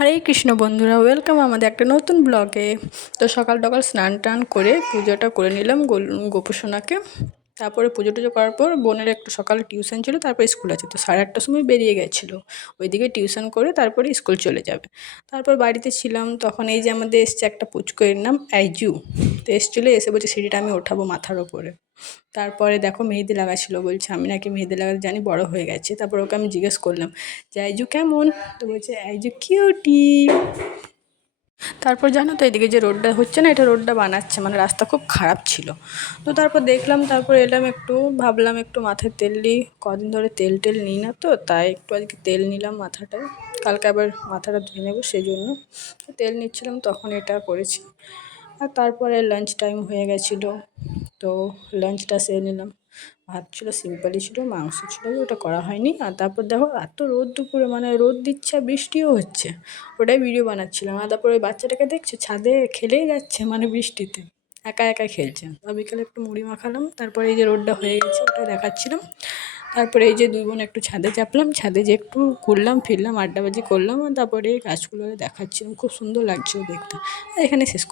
হরে কৃষ্ণ বন্ধুরা, ওয়েলকাম আমাদের একটা নতুন ব্লগে। তো সকাল সকাল স্নান টান করে পুজোটা করে নিলাম গোপুসোনাকে। তারপরে পুজো টুজো করার পর বোনের একটু সকালে টিউশন ছিল, তারপরে স্কুল আছে, তো 8:30টার সময় বেরিয়ে গেছিলো। ওইদিকে টিউশন করে তারপরে স্কুল চলে যাবে। তারপর বাড়িতে ছিলাম, তখন এই যে আমাদের এসছে একটা পুচকোয়ের নাম আইজু। তো এসে বলছে সিঁড়িটা আমি ওঠাবো মাথার ওপরে। তারপরে দেখো মেহেদি লাগাচ্ছিল, বলছে আমি নাকি মেহেদি লাগাতে জানি, বড় হয়ে গেছে। তারপর ওকে আমি জিজ্ঞেস করলাম যে আইজু কেমন, তো বলছে আইজু কিউটি। তারপর জানো তো এদিকে যে রোডটা হচ্ছে না, এটা রোডটা বানাচ্ছে, মানে রাস্তা খুব খারাপ ছিল। তো তারপর দেখলাম, তারপর এলাম, একটু ভাবলাম একটু মাথায় তেল নিই, কদিন ধরে তেল টেল নিই না, তো তাই একটু আজকে তেল নিলাম মাথাটায়। কালকে আবার মাথাটা ধুয়ে নেবো, সেই জন্য তেল নিচ্ছিলাম, তখন এটা করেছি। আর তারপরে লাঞ্চ টাইম হয়ে গেছিলো, তো লাঞ্চটা সেরে নিলাম। ভাত ছিল, সিম্পলই ছিল, মাংস ছিল, ওটা করা হয়নি। আর তারপর দেখো এত রোদ দুপুরে, মানে রোদ দিচ্ছে বৃষ্টিও হচ্ছে, ওটাই ভিডিও বানাচ্ছিলাম। আর তারপরে ওই বাচ্চাটাকে দেখছে ছাদে খেলেই যাচ্ছে, মানে বৃষ্টিতে একা একা খেলছে। আর বিকেলে একটু মুড়ি মাখালাম, তারপরে এই যে রোদটা হয়ে গেছে ওটা দেখাচ্ছিলাম। তারপরে এই যে দুই বোন একটু ছাদে চাপলাম, ছাদে যে একটু ঘুরলাম ফিরলাম, আড্ডাবাজি করলাম, আর তারপরে এই গাছগুলো দেখাচ্ছিলাম, খুব সুন্দর লাগছিল দেখতে। আর এখানে শেষ